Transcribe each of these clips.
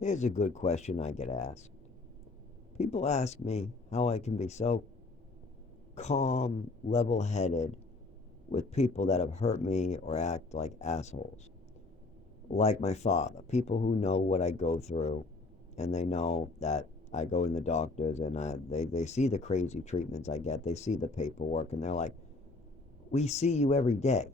Here's a good question I get asked. People ask me how I can be so calm, level headed with people that have hurt me or act like assholes. Like my father, people who know what I go through and they know that I go in the doctors and they see the crazy treatments I get. They see the paperwork and they're like, we see you every day.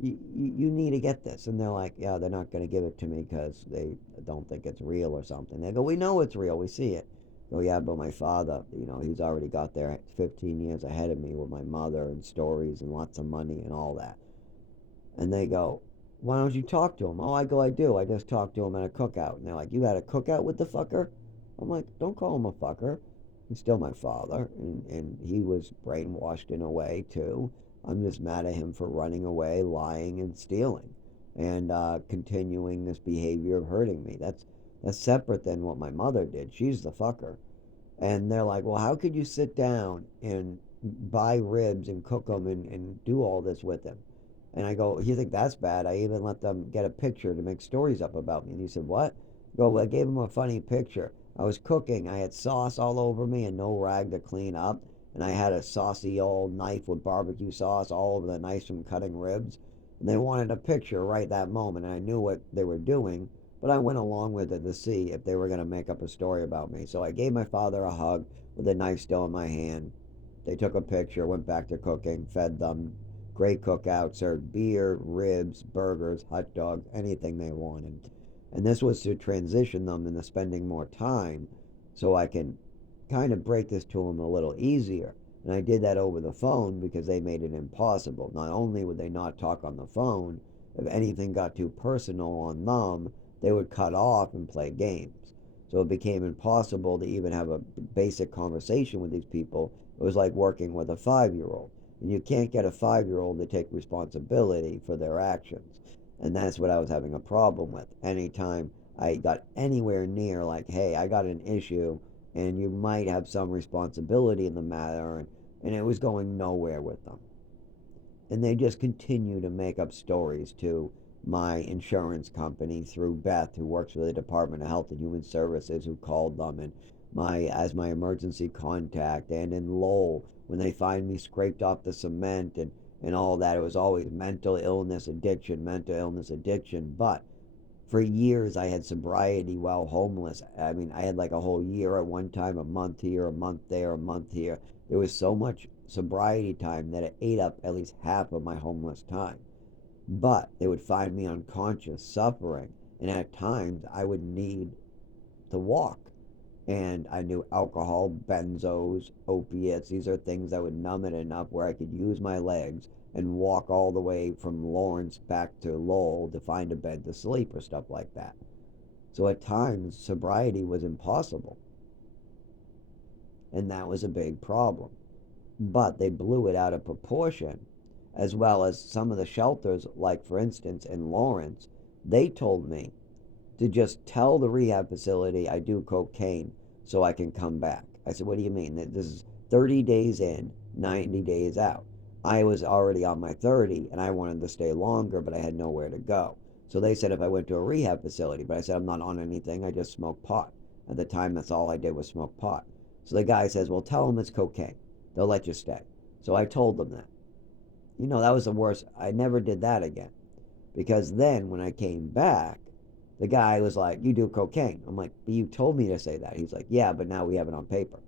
You need to get this. And they're like, yeah, they're not going to give it to me because they don't think it's real or something. They go, we know it's real. We see it. I go, yeah, but my father, he's already got there 15 years ahead of me with my mother and stories and lots of money and all that. And they go, why don't you talk to him? Oh, I go, I do. I just talked to him at a cookout. And they're like, you had a cookout with the fucker? I'm like, don't call him a fucker. He's still my father. And he was brainwashed in a way, too. I'm just mad at him for running away, lying, and stealing, and continuing this behavior of hurting me. That's separate than what my mother did. She's the fucker. And they're like, well, how could you sit down and buy ribs and cook them and do all this with him? And I go, you think that's bad? I even let them get a picture to make stories up about me. And he said, what? I go, well, I gave him a funny picture. I was cooking. I had sauce all over me and no rag to clean up. And I had a saucy old knife with barbecue sauce all over the knife from cutting ribs. And they wanted a picture right that moment. And I knew what they were doing, but I went along with it to see if they were going to make up a story about me. So I gave my father a hug with the knife still in my hand. They took a picture, went back to cooking, fed them. Great cookout, served beer, ribs, burgers, hot dogs, anything they wanted. And this was to transition them into spending more time so I can kind of break this to them a little easier. And I did that over the phone because they made it impossible. Not only would they not talk on the phone, if anything got too personal on them, they would cut off and play games. So it became impossible to even have a basic conversation with these people. It was like working with a 5 year old. And you can't get a 5 year old to take responsibility for their actions. And that's what I was having a problem with. Anytime I got anywhere near, like, hey, I got an issue and you might have some responsibility in the matter, and it was going nowhere with them. And they just continue to make up stories to my insurance company through Beth, who works for the Department of Health and Human Services, who called them, and my emergency contact, and in Lowell when they find me scraped off the cement and all that. It was always mental illness addiction, mental illness addiction. But for years I had sobriety while homeless. I mean, I had like a whole year at one time, a month here, a month there, a month here. There was so much sobriety time that it ate up at least half of my homeless time. But they would find me unconscious, suffering, and at times I would need to walk. And I knew alcohol, benzos, opiates, these are things that would numb it enough where I could use my legs and walk all the way from Lawrence back to Lowell to find a bed to sleep or stuff like that. So at times, sobriety was impossible, and that was a big problem. But they blew it out of proportion, as well as some of the shelters, like for instance in Lawrence, they told me to just tell the rehab facility I do cocaine so I can come back. I said, what do you mean? This is 30 days in, 90 days out. I was already on my 30 and I wanted to stay longer, but I had nowhere to go. So they said if I went to a rehab facility, but I said, I'm not on anything. I just smoke pot. At the time, that's all I did was smoke pot. So the guy says, well, tell them it's cocaine. They'll let you stay. So I told them that. That was the worst. I never did that again. Because then when I came back, the guy was like, you do cocaine. I'm like, but you told me to say that. He's like, yeah, but now we have it on paper.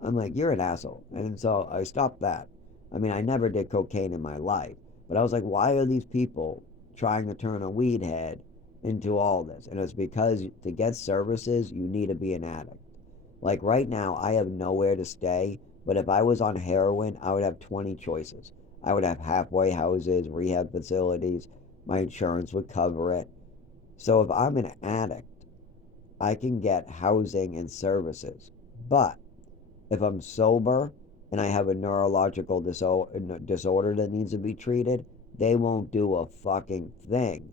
I'm like, you're an asshole. And so I stopped that. I mean, I never did cocaine in my life. But I was like, why are these people trying to turn a weed head into all this? And it's because to get services, you need to be an addict. Like right now, I have nowhere to stay. But if I was on heroin, I would have 20 choices. I would have halfway houses, rehab facilities. My insurance would cover it. So if I'm an addict, I can get housing and services. But if I'm sober and I have a neurological disorder that needs to be treated, they won't do a fucking thing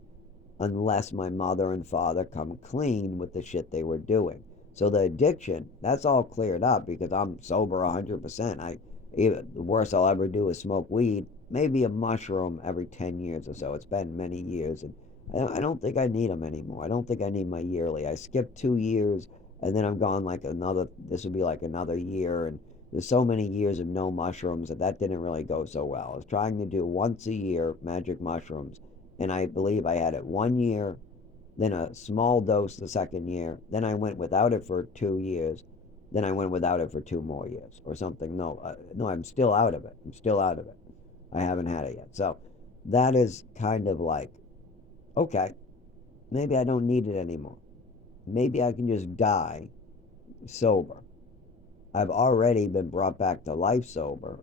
unless my mother and father come clean with the shit they were doing. So the addiction, that's all cleared up because I'm sober 100%. Even the worst I'll ever do is smoke weed, maybe a mushroom every 10 years or so. It's been many years, and I don't think I need them anymore. I don't think I need my yearly. I skipped 2 years, and then I'm gone like another. This would be like another year, and there's so many years of no mushrooms that didn't really go so well. I was trying to do once a year magic mushrooms, and I believe I had it 1 year, then a small dose the second year, then I went without it for 2 years, then I went without it for 2 more years or something. No, no, I'm still out of it. I'm still out of it. I haven't had it yet. So that is kind of like, okay, maybe I don't need it anymore. Maybe I can just die sober. I've already been brought back to life sober.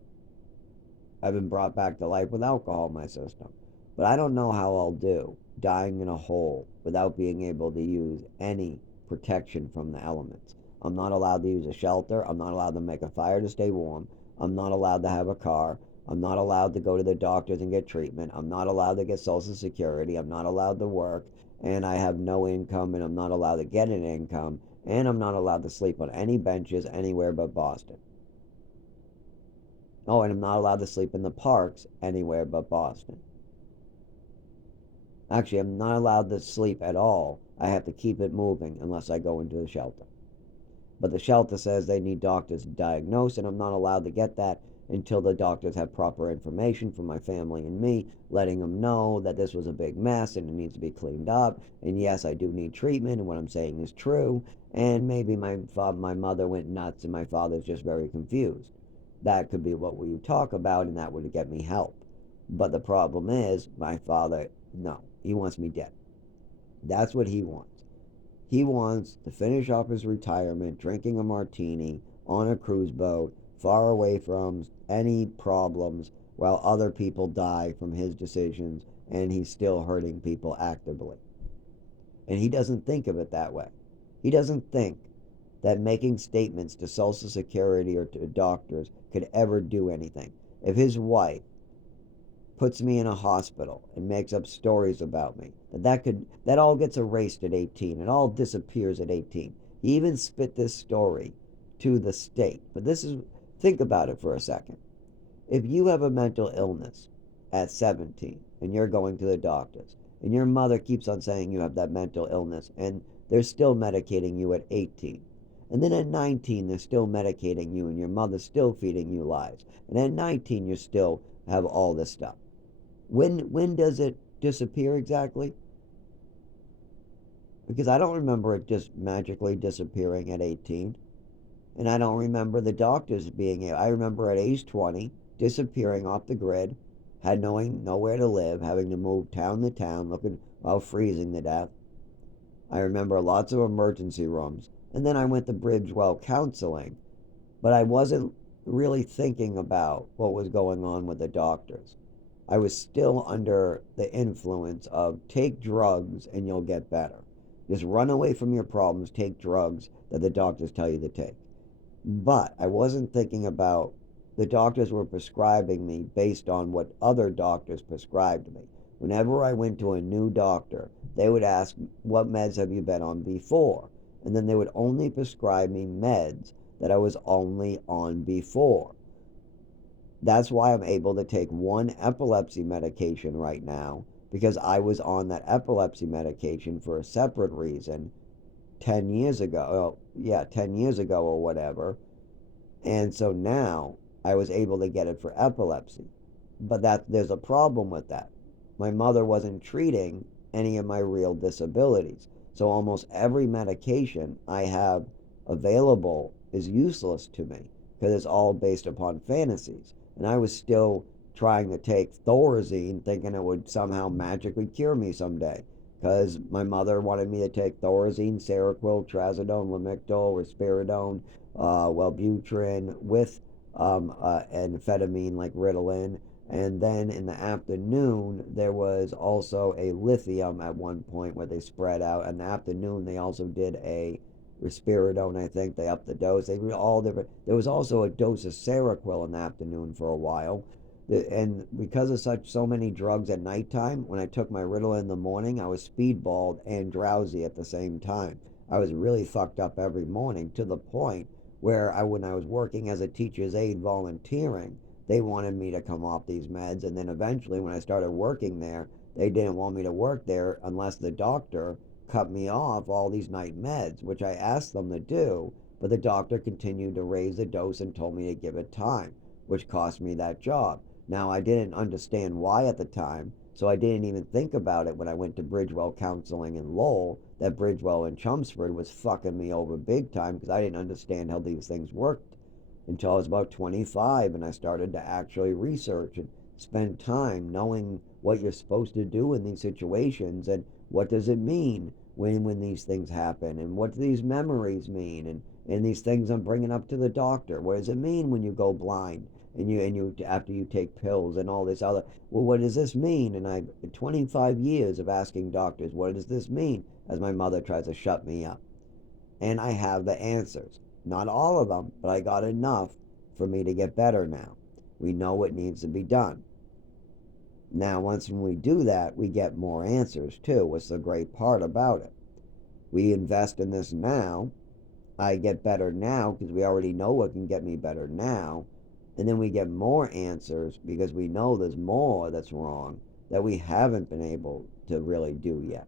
I've been brought back to life with alcohol in my system. But I don't know how I'll do dying in a hole without being able to use any protection from the elements. I'm not allowed to use a shelter. I'm not allowed to make a fire to stay warm. I'm not allowed to have a car. I'm not allowed to go to the doctors and get treatment. I'm not allowed to get Social Security. I'm not allowed to work. And I have no income, and I'm not allowed to get an income. And I'm not allowed to sleep on any benches anywhere but Boston. Oh, and I'm not allowed to sleep in the parks anywhere but Boston. Actually, I'm not allowed to sleep at all. I have to keep it moving unless I go into the shelter. But the shelter says they need doctors to diagnose, and I'm not allowed to get that until the doctors have proper information from my family and me, letting them know that this was a big mess and it needs to be cleaned up. And yes, I do need treatment, and what I'm saying is true. And maybe my mother went nuts and my father's just very confused. That could be what we talk about, and that would get me help. But the problem is, my father, no, he wants me dead. That's what he wants. He wants to finish off his retirement drinking a martini on a cruise boat, far away from any problems, while other people die from his decisions, and he's still hurting people actively. And he doesn't think of it that way. He doesn't think that making statements to Social Security or to doctors could ever do anything. If his wife puts me in a hospital and makes up stories about me, that all gets erased at 18. It all disappears at 18. He even spit this story to the state. But this is, think about it for a second. If you have a mental illness at 17 and you're going to the doctors, and your mother keeps on saying you have that mental illness, and they're still medicating you at 18, and then at 19 they're still medicating you and your mother's still feeding you lies, and at 19 you still have all this stuff, when does it disappear exactly? Because I don't remember it just magically disappearing at 18. And I don't remember the doctors being able. I remember at age 20 disappearing off the grid, had knowing nowhere to live, having to move town to town, looking while freezing to death. I remember lots of emergency rooms. And then I went to Bridgewell Counseling, but I wasn't really thinking about what was going on with the doctors. I was still under the influence of take drugs and you'll get better. Just run away from your problems, take drugs that the doctors tell you to take. But I wasn't thinking about the doctors were prescribing me based on what other doctors prescribed me. Whenever I went to a new doctor, they would ask, what meds have you been on before? And then they would only prescribe me meds that I was only on before. That's why I'm able to take one epilepsy medication right now, because I was on that epilepsy medication for a separate reason 10 years ago. Oh, yeah, 10 years ago or whatever. And so now I was able to get it for epilepsy. But there's a problem with that. My mother wasn't treating any of my real disabilities. So almost every medication I have available is useless to me because it's all based upon fantasies. And I was still trying to take Thorazine thinking it would somehow magically cure me someday. Because my mother wanted me to take Thorazine, Seroquel, Trazodone, Lamictal, Risperidone, Wellbutrin with amphetamine like Ritalin. And then in the afternoon, there was also a lithium at one point where they spread out. In the afternoon, they also did a risperidone. I think they upped the dose. They were all different. There was also a dose of Seroquel in the afternoon for a while. And because of so many drugs at nighttime, when I took my Ritalin in the morning, I was speedballed and drowsy at the same time. I was really fucked up every morning to the point where when I was working as a teacher's aide volunteering, they wanted me to come off these meds. And then eventually, when I started working there, they didn't want me to work there unless the doctor cut me off all these night meds, which I asked them to do, but the doctor continued to raise the dose and told me to give it time, which cost me that job. Now, I didn't understand why at the time, so I didn't even think about it when I went to Bridgewell Counseling in Lowell, that Bridgewell in Chelmsford was fucking me over big time because I didn't understand how these things worked until I was about 25 and I started to actually research and spend time knowing what you're supposed to do in these situations and what does it mean when these things happen and what do these memories mean and these things I'm bringing up to the doctor. What does it mean when you go blind and you after you take pills and all this other, well, what does this mean? And I 25 years of asking doctors, what does this mean, as my mother tries to shut me up, and I have the answers. Not all of them, but I got enough for me to get better now. We know what needs to be done. Now, once when we do that, we get more answers too. What's the great part about it? We invest in this now. I get better now because we already know what can get me better now. And then we get more answers because we know there's more that's wrong that we haven't been able to really do yet.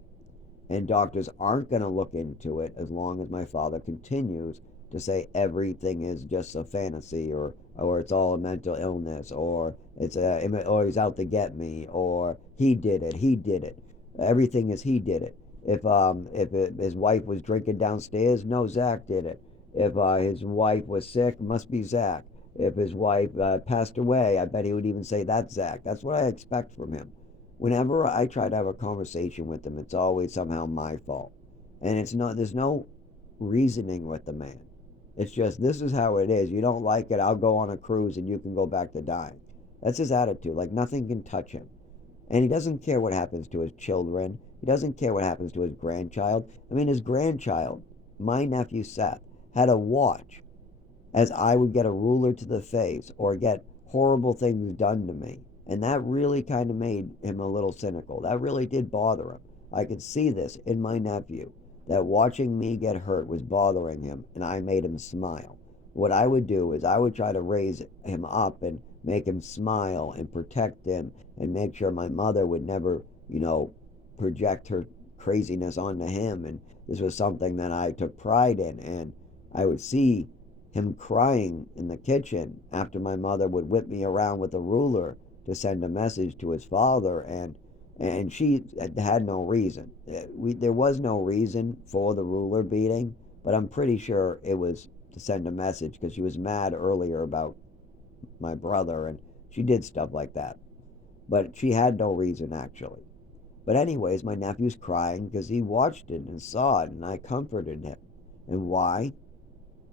And doctors aren't going to look into it as long as my father continues to say everything is just a fantasy, or it's all a mental illness, or he's out to get me, or he did it, everything is he did it. If his wife was drinking downstairs, no, Zach did it. If his wife was sick, must be Zach. If his wife passed away, I bet he would even say that's Zach. That's what I expect from him. Whenever I try to have a conversation with him, it's always somehow my fault. And there's no reasoning with the man. It's just, this is how it is. You don't like it, I'll go on a cruise and you can go back to dying. That's his attitude. Like nothing can touch him. And he doesn't care what happens to his children. He doesn't care what happens to his grandchild. I mean, his grandchild, my nephew Seth, had a watch as I would get a ruler to the face or get horrible things done to me. And that really kind of made him a little cynical. That really did bother him. I could see this in my nephew, that watching me get hurt was bothering him, and I made him smile. What I would do is I would try to raise him up and make him smile and protect him and make sure my mother would never, project her craziness onto him. And this was something that I took pride in. And I would see him crying in the kitchen after my mother would whip me around with a ruler to send a message to his father, and she had no reason. There was no reason for the ruler beating, but I'm pretty sure it was to send a message because she was mad earlier about my brother, and she did stuff like that. But she had no reason actually. But anyways, my nephew's crying because he watched it and saw it, and I comforted him. And why?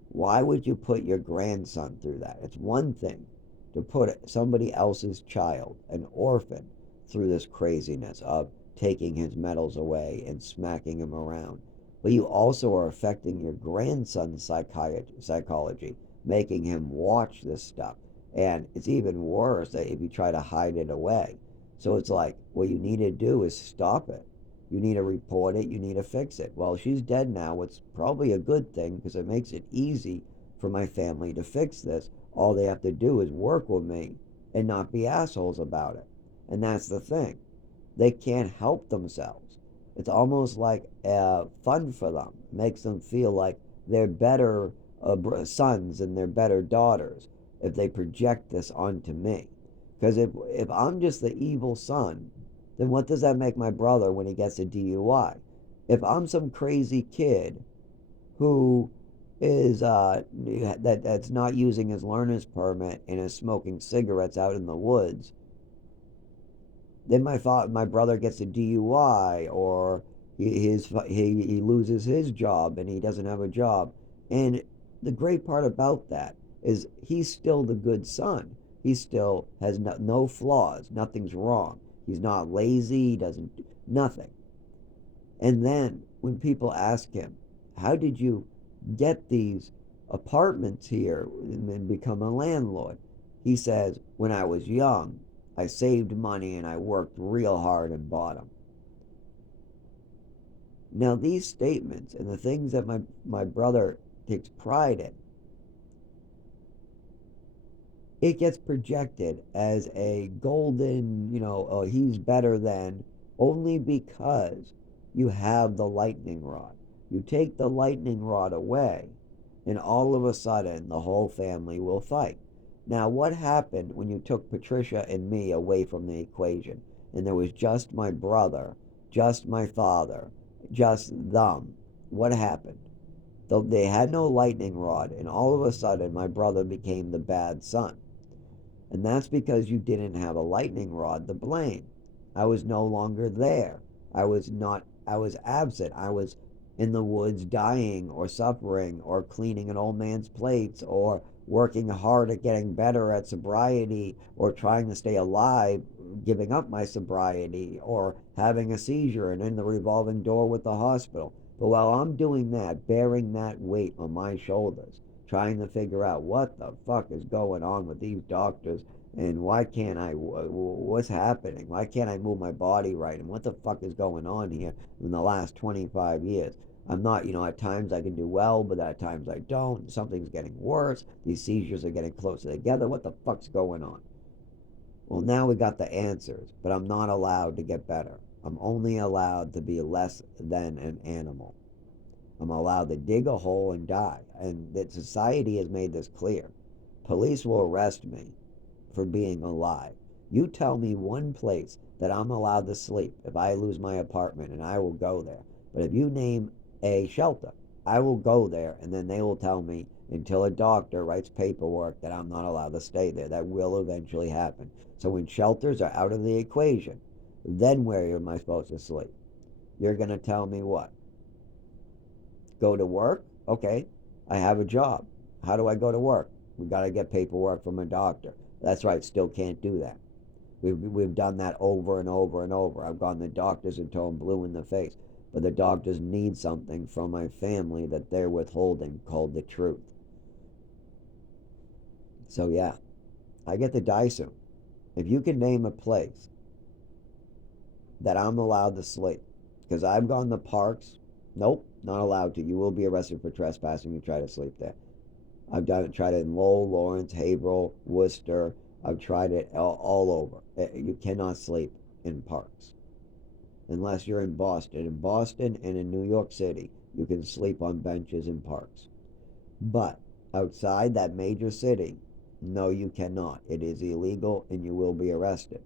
Why would you put your grandson through that? It's one thing to put somebody else's child, an orphan, through this craziness of taking his medals away and smacking him around. But you also are affecting your grandson's psychology, making him watch this stuff. And it's even worse if you try to hide it away. So it's like, what you need to do is stop it. You need to report it. You need to fix it. Well, she's dead now. It's probably a good thing because it makes it easy for my family to fix this. All they have to do is work with me and not be assholes about it. And that's the thing. They can't help themselves. It's almost like fun for them. It makes them feel like they're better sons and they're better daughters if they project this onto me. Because if I'm just the evil son, then what does that make my brother when he gets a DUI? If I'm some crazy kid who is that's not using his learner's permit and is smoking cigarettes out in the woods, then my brother gets a DUI, or he loses his job and he doesn't have a job. And the great part about that is he's still the good son. He still has no flaws. Nothing's wrong. He's not lazy. He doesn't nothing. And then when people ask him, "How did you get these apartments here and become a landlord?" He says, "When I was young, I saved money and I worked real hard and bought them." Now, these statements and the things that my brother takes pride in, it gets projected as a golden, oh, he's better than only because you have the lightning rod. You take the lightning rod away, and all of a sudden the whole family will fight. Now, what happened when you took Patricia and me away from the equation, and there was just my brother, just my father, just them? What happened? They had no lightning rod, and all of a sudden my brother became the bad son. And that's because you didn't have a lightning rod to blame. I was no longer there. I was absent. I was in the woods dying or suffering or cleaning an old man's plates or working hard at getting better at sobriety or trying to stay alive, giving up my sobriety or having a seizure and in the revolving door with the hospital. But while I'm doing that, bearing that weight on my shoulders, trying to figure out what the fuck is going on with these doctors and why can't what's happening? Why can't I move my body right? And what the fuck is going on here in the last 25 years? I'm not, at times I can do well, but at times I don't. Something's getting worse. These seizures are getting closer together. What the fuck's going on? Well, now we got the answers, but I'm not allowed to get better. I'm only allowed to be less than an animal. I'm allowed to dig a hole and die. And that society has made this clear. Police will arrest me for being alive. You tell me one place that I'm allowed to sleep if I lose my apartment, and I will go there. But if you name a shelter, I will go there, and then they will tell me until a doctor writes paperwork that I'm not allowed to stay there. That will eventually happen. So when shelters are out of the equation, then where am I supposed to sleep? You're going to tell me what? Go to work? Okay, I have a job. How do I go to work? We got to get paperwork from a doctor. That's right, still can't do that. We've done that over and over and over. I've gone to doctors until I'm blue in the face. But the doctors need something from my family that they're withholding called the truth. So yeah, I get to die soon. If you can name a place that I'm allowed to sleep, because I've gone to parks, nope, not allowed to. You will be arrested for trespassing if you try to sleep there. Tried it in Lowell, Lawrence, Haverhill, Worcester. I've tried it all over. You cannot sleep in parks unless you're in Boston. In Boston and in New York City, you can sleep on benches in parks. But outside that major city, no, you cannot. It is illegal and you will be arrested.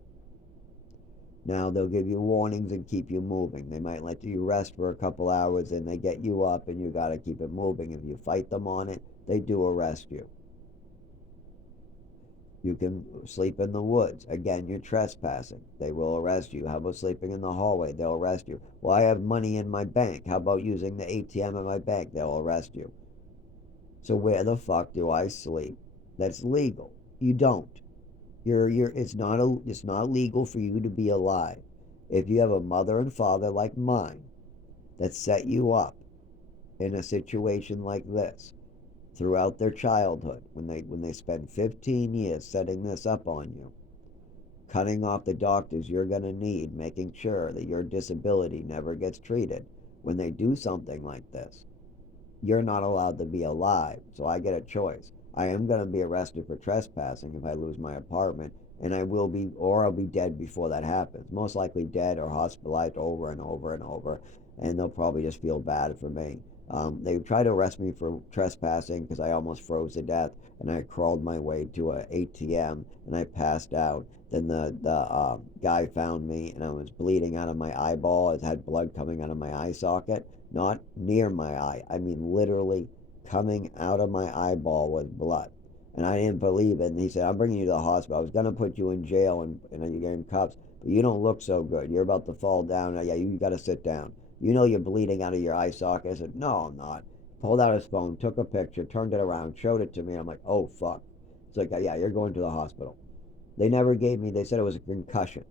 Now, they'll give you warnings and keep you moving. They might let you rest for a couple hours and they get you up and you got to keep it moving. If you fight them on it, they do arrest you. You can sleep in the woods. Again, you're trespassing. They will arrest you. How about sleeping in the hallway? They'll arrest you. Well, I have money in my bank. How about using the ATM in my bank? They'll arrest you. So where the fuck do I sleep? That's legal. You don't. It's not legal for you to be alive. If you have a mother and father like mine that set you up in a situation like this throughout their childhood, when they spend 15 years setting this up on you, cutting off the doctors you're going to need, making sure that your disability never gets treated, when they do something like this, you're not allowed to be alive. So I get a choice. I am going to be arrested for trespassing if I lose my apartment, and I'll be dead before that happens. Most likely dead or hospitalized over and over and over, and they'll probably just feel bad for me. They tried to arrest me for trespassing because I almost froze to death, and I crawled my way to an ATM, and I passed out. Then the guy found me, and I was bleeding out of my eyeball. I had blood coming out of my eye socket, not near my eye. I mean, literally coming out of my eyeball with blood. And I didn't believe it. And he said, I'm bringing you to the hospital. I was going to put you in jail and you get in cuffs, but you don't look so good. You're about to fall down. Yeah, you got to sit down. You know you're bleeding out of your eye socket. I said, no, I'm not. Pulled out his phone, took a picture, turned it around, showed it to me. I'm like, oh, fuck. It's like, yeah, you're going to the hospital. They said it was a concussion.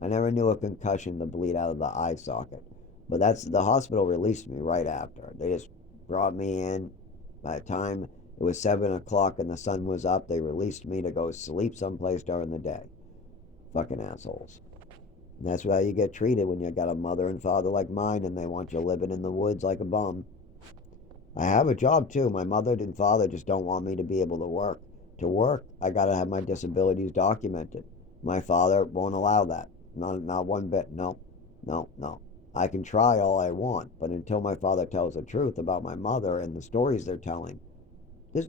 I never knew a concussion to bleed out of the eye socket. But the hospital released me right after. They just brought me in. By the time it was 7 o'clock and the sun was up, they released me to go sleep someplace during the day. Fucking assholes. And that's how you get treated when you got a mother and father like mine and they want you living in the woods like a bum. I have a job too. My mother and father just don't want me to be able to work. To work, I gotta have my disabilities documented. My father won't allow that. Not one bit. No, no, no. I can try all I want, but until my father tells the truth about my mother and the stories they're telling, this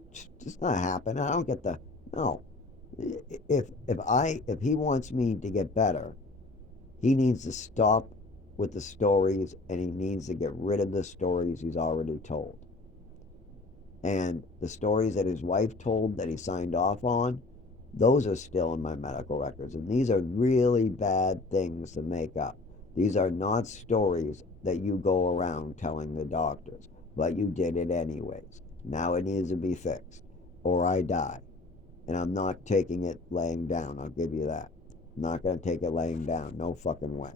not happen. I don't get the no. If he wants me to get better, he needs to stop with the stories and he needs to get rid of the stories he's already told. And the stories that his wife told that he signed off on, those are still in my medical records. And these are really bad things to make up. These are not stories that you go around telling the doctors, but you did it anyways. Now it needs to be fixed, or I die. And I'm not taking it laying down, I'll give you that. I'm not going to take it laying down. No fucking way.